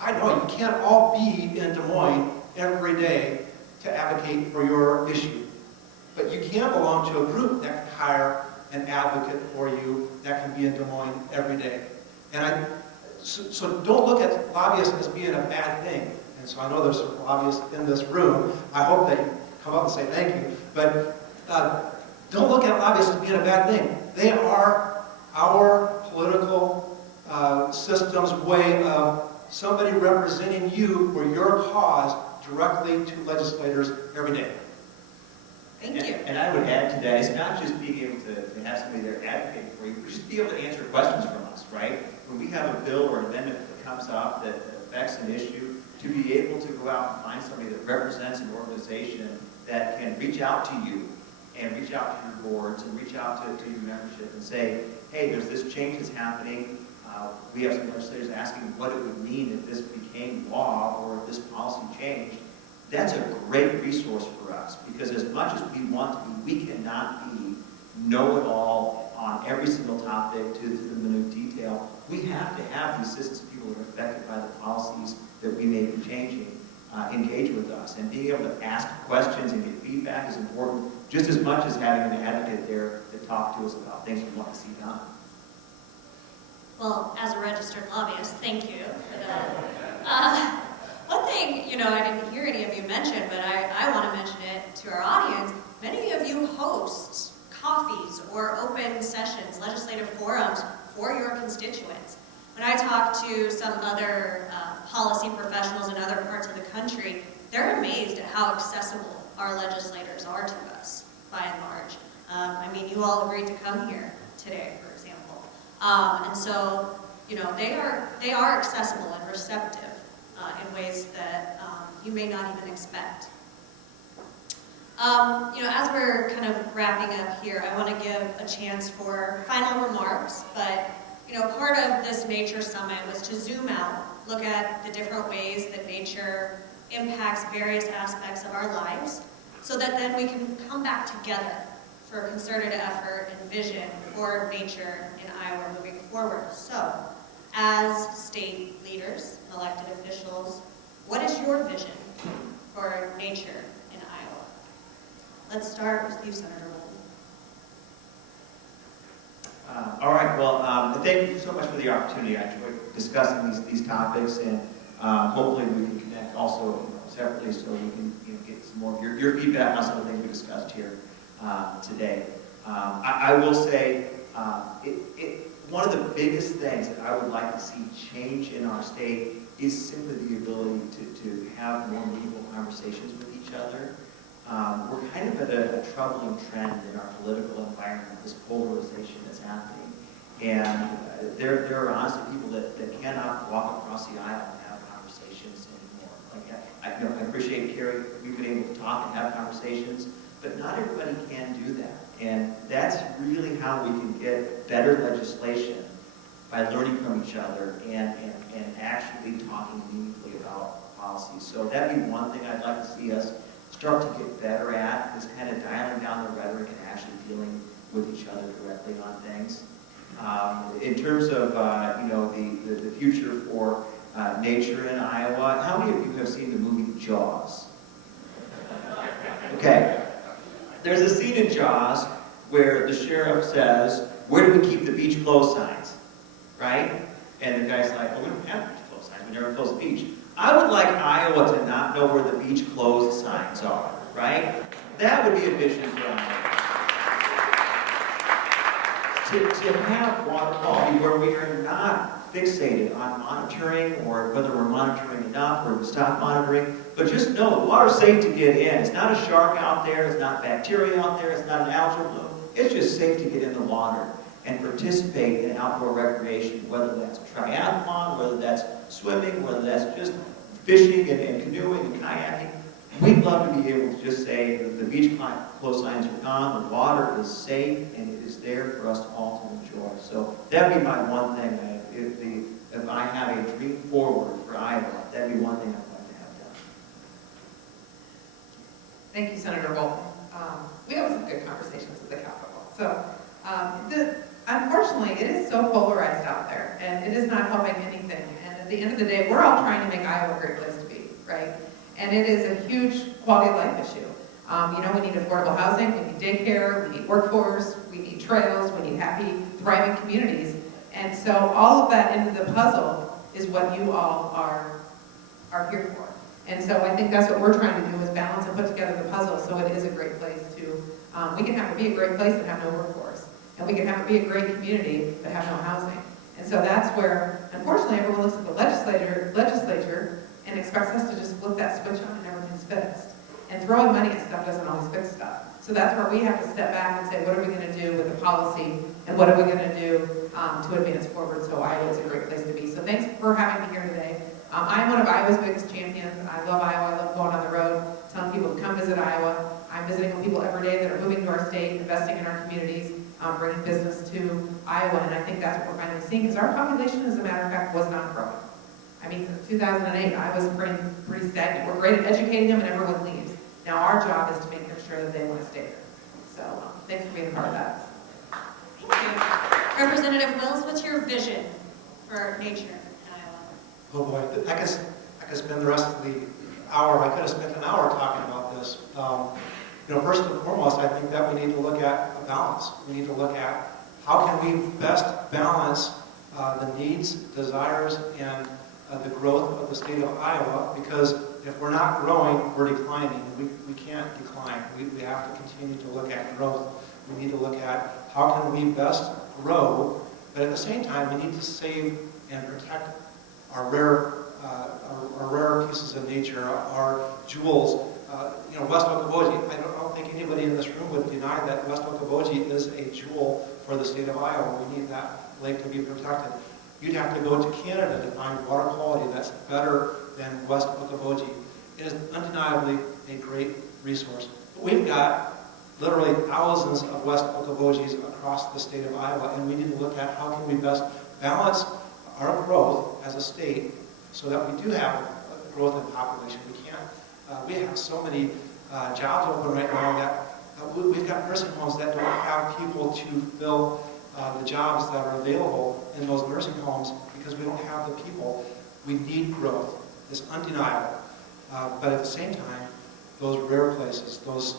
I know you can't all be in Des Moines every day to advocate for your issue. But you can belong to a group that can hire an advocate for you that can be in Des Moines every day. And so don't look at lobbyists as being a bad thing. And so I know there's some lobbyists in this room. I hope that you come up and say thank you. But don't look at lobbyists as being a bad thing. They are our political system's way of somebody representing you or your cause directly to legislators every day. Thank you. And I would add to that, it's not just being able to have somebody there advocating for you, but just be able to answer questions from us, right? When we have a bill or an amendment that comes up that affects an issue, to be able to go out and find somebody that represents an organization that can reach out to you and reach out to your boards and reach out to your membership and say, hey, there's this change that's happening. We have some legislators asking what it would mean if this became law or if this policy changed. That's a great resource for us, because as much as we want to be, we cannot be know-it-all on every single topic to the minute detail. We have to have the assistance of people that are affected by the policies that we may be changing engage with us. And being able to ask questions and get feedback is important, just as much as having an advocate there to talk to us about things we want to see done. Well, as a registered lobbyist, thank you for that. One thing, I didn't hear any of you mention, but I want to mention it to our audience. Many of you host coffees or open sessions, legislative forums for your constituents. When I talk to some other policy professionals in other parts of the country, they're amazed at how accessible our legislators are to us, by and large. You all agreed to come here today, for example. And so, they are accessible and receptive in ways that you may not even expect. As we're kind of wrapping up here, I want to give a chance for final remarks, but part of this Nature Summit was to zoom out, look at the different ways that nature impacts various aspects of our lives, so that then we can come back together for a concerted effort and vision for nature in Iowa moving forward. So, as state leaders, elected officials, what is your vision for nature in Iowa? Let's start with you, Senator Bolton. All right, well, thank you so much for the opportunity. I enjoyed discussing these topics, and hopefully we can connect also separately so we can get some more of your feedback on some of the things we discussed here today. I will say one of the biggest things that I would like to see change in our state is simply the ability to have more meaningful conversations with each other. We're kind of at a troubling trend in our political environment, this polarization that's happening. And there are honestly people that cannot walk across the aisle and have conversations anymore. I appreciate, Carrie, we've been able to talk and have conversations, but not everybody can do that. And that's really how we can get better legislation, by learning from each other and actually talking meaningfully about policies. So that'd be one thing I'd like to see us start to get better at, is kind of dialing down the rhetoric and actually dealing with each other directly on things. In terms of the future for nature in Iowa, how many of you have seen the movie Jaws? Okay. There's a scene in Jaws where the sheriff says, "Where do we keep the beach closed signs?" Right? And the guy's like, "Well, we don't have beach closed signs. We never close the beach." I would like Iowa to not know where the beach closed signs are, right? That would be a vision for Iowa. To have water quality where we are not fixated on monitoring or whether we're monitoring enough or we stop monitoring, but just know the water's safe to get in. It's not a shark out there, it's not bacteria out there, it's not an algal bloom. It's just safe to get in the water and participate in outdoor recreation, whether that's triathlon, whether that's swimming, whether that's just fishing and canoeing and kayaking. We'd love to be able to just say that the beach closed signs are gone, the water is safe, and it is there for us all to enjoy. So that'd be my one thing. If I have a dream forward for Iowa, that'd be one thing I'd like to have done. Thank you, Senator Bolton. We have some good conversations at the Capitol. So, unfortunately, it is so polarized out there, and it is not helping anything. And at the end of the day, we're all trying to make Iowa a great place to be, right? And it is a huge quality of life issue. We need affordable housing, we need daycare, we need workforce, we need trails, we need happy, thriving communities. And so all of that into the puzzle is what you all are here for. And so I think that's what we're trying to do, is balance and put together the puzzle so it is a great place to, we can have it be a great place but have no workforce. And we can have it be a great community but have no housing. And so that's where, unfortunately, everyone looks at the legislature and expects us to just flip that switch on and everything's fixed. And throwing money at stuff doesn't always fix stuff. So that's where we have to step back and say, what are we going to do with the policy, and what are we going to do to advance forward so Iowa is a great place to be. So thanks for having me here today. I'm one of Iowa's biggest champions. I love Iowa. I love going on the road, telling people to come visit Iowa. I'm visiting with people every day that are moving to our state, investing in our communities, bringing business to Iowa, and I think that's what we're finally seeing, because our population, as a matter of fact, was not growing. I mean, since 2008, Iowa's pretty stagnant. We're great at educating them, and everyone leaves. Now our job is to make sure that they want to stay there. So thanks for being a part of that. Thank you. Representative Wills, what's your vision for nature in Iowa? Oh boy, I could spend the rest of the hour, I could have spent an hour talking about this. First and foremost, I think that we need to look at a balance. We need to look at how can we best balance the needs, desires, and the growth of the state of Iowa, because if we're not growing, we're declining. We can't decline. We have to continue to look at growth. We need to look at how can we best grow, but at the same time, we need to save and protect our rare pieces of nature, our jewels. West Okoboji, I don't think anybody in this room would deny that West Okoboji is a jewel for the state of Iowa. We need that lake to be protected. You'd have to go to Canada to find water quality that's better than West Okoboji. It is undeniably a great resource. But we've got literally thousands of West Okobojis across the state of Iowa, and we need to look at how can we best balance our growth as a state so that we do have growth in population. We have so many jobs open right now that we've got nursing homes that don't have people to fill the jobs that are available in those nursing homes because we don't have the people. We need growth. It's undeniable. But at the same time, those rare places, those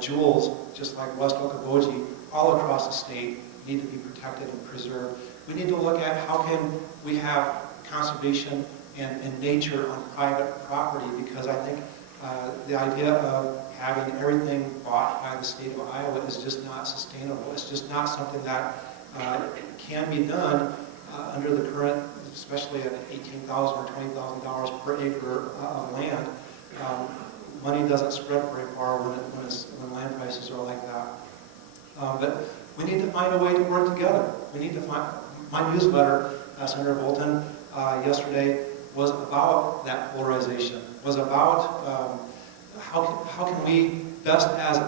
jewels, just like West Okoboji, all across the state, need to be protected and preserved. We need to look at how can we have conservation and nature on private property, because I think the idea of having everything bought by the state of Iowa is just not sustainable. It's just not something that can be done under the current, especially at $18,000 or $20,000 per acre of land. Money doesn't spread very far when land prices are like that. But we need to find a way to work together. We need to find, my newsletter, Senator Bolton, yesterday was about that polarization, was about how can we best as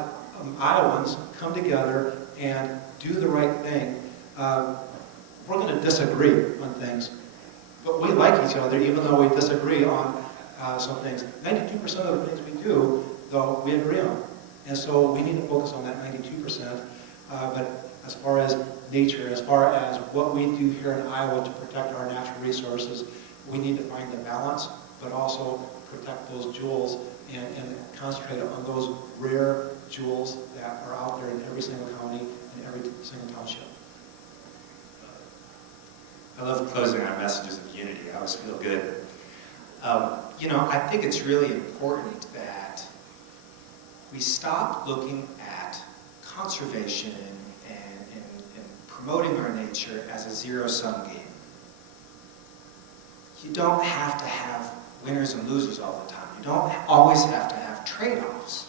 Iowans come together and do the right thing. We're going to disagree on things, but we like each other even though we disagree on some things. 92% of the things we do, though, we agree on. And so we need to focus on that 92%. But as far as nature, as far as what we do here in Iowa to protect our natural resources, we need to find the balance, but also protect those jewels and concentrate on those rare jewels that are out there in every single county and every single township. I love closing on messages of unity. I always feel good. I think it's really important that we stop looking at conservation and promoting our nature as a zero-sum game. You don't have to have winners and losers all the time. You don't always have to have trade-offs.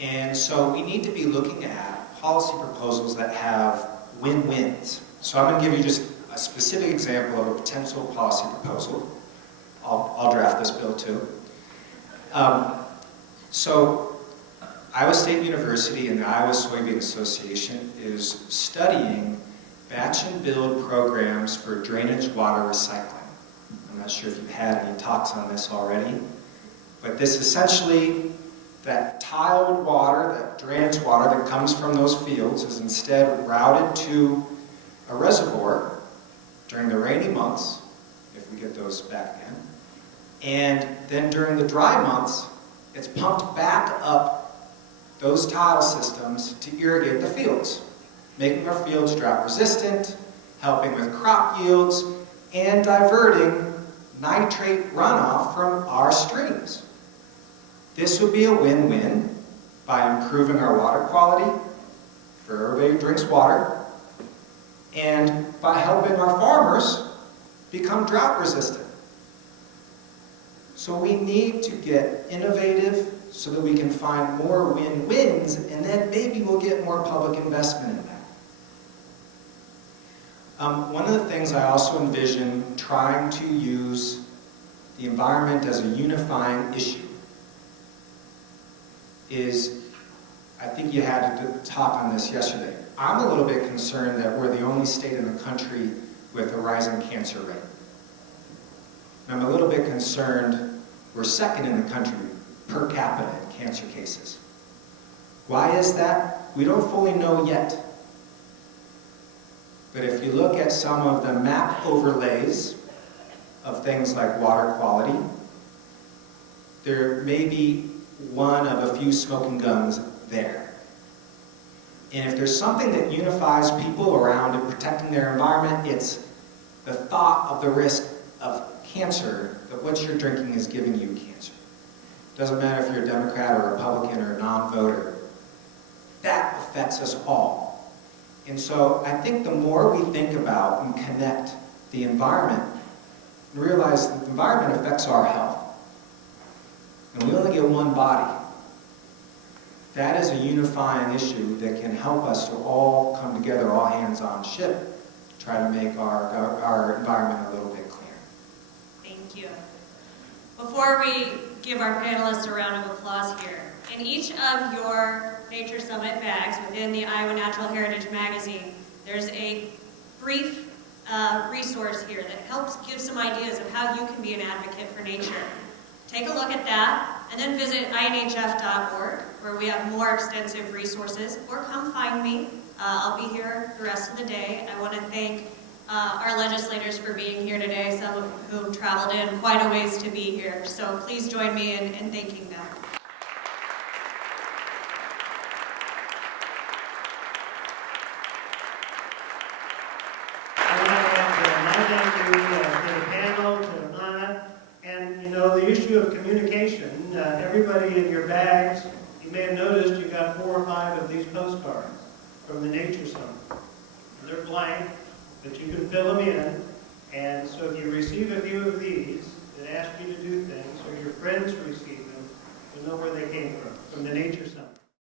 And so we need to be looking at policy proposals that have win-wins. So I'm going to give you just a specific example of a potential policy proposal. I'll draft this bill too. So Iowa State University and the Iowa Soybean Association is studying batch and build programs for drainage water recycling. I'm not sure if you've had any talks on this already, but this essentially, that tiled water, that drainage water that comes from those fields is instead routed to a reservoir during the rainy months, if we get those back again, and then during the dry months, It's pumped back up those tile systems to irrigate the fields, making our fields drought resistant, helping with crop yields, and diverting nitrate runoff from our streams. This would be a win-win by improving our water quality for everybody who drinks water, and by helping our farmers become drought resistant. So we need to get innovative so that we can find more win-wins, and then maybe we'll get more public investment in that. One of the things I also envision trying to use the environment as a unifying issue is, I think you had to talk on this yesterday. I'm a little bit concerned that we're the only state in the country with a rising cancer rate. And I'm a little bit concerned we're second in the country per capita in cancer cases. Why is that? We don't fully know yet. But if you look at some of the map overlays of things like water quality, there may be one of a few smoking guns there. And if there's something that unifies people around protecting their environment, it's the thought of the risk of cancer, that what you're drinking is giving you cancer. Doesn't matter if you're a Democrat or Republican or a non-voter. That affects us all. And so I think the more we think about and connect the environment and realize that the environment affects our health, and we only get one body, that is a unifying issue that can help us to all come together, all hands on ship, to try to make our environment a little bit cleaner. Thank you. Before we give our panelists a round of applause here, in each of your Nature Summit bags within the Iowa Natural Heritage Magazine, there's a brief resource here that helps give some ideas of how you can be an advocate for nature. Take a look at that, and then visit inhf.org, where we have more extensive resources, or come find me. I'll be here the rest of the day. I want to thank our legislators for being here today, some of whom traveled in quite a ways to be here. So please join me in thanking them. The issue of communication, everybody in your bags, you may have noticed you got 4 or 5 of these postcards from the Nature Summit. They're blank, but you can fill them in. And so if you receive a few of these that ask you to do things, or your friends receive them, you'll know where they came from the Nature Summit.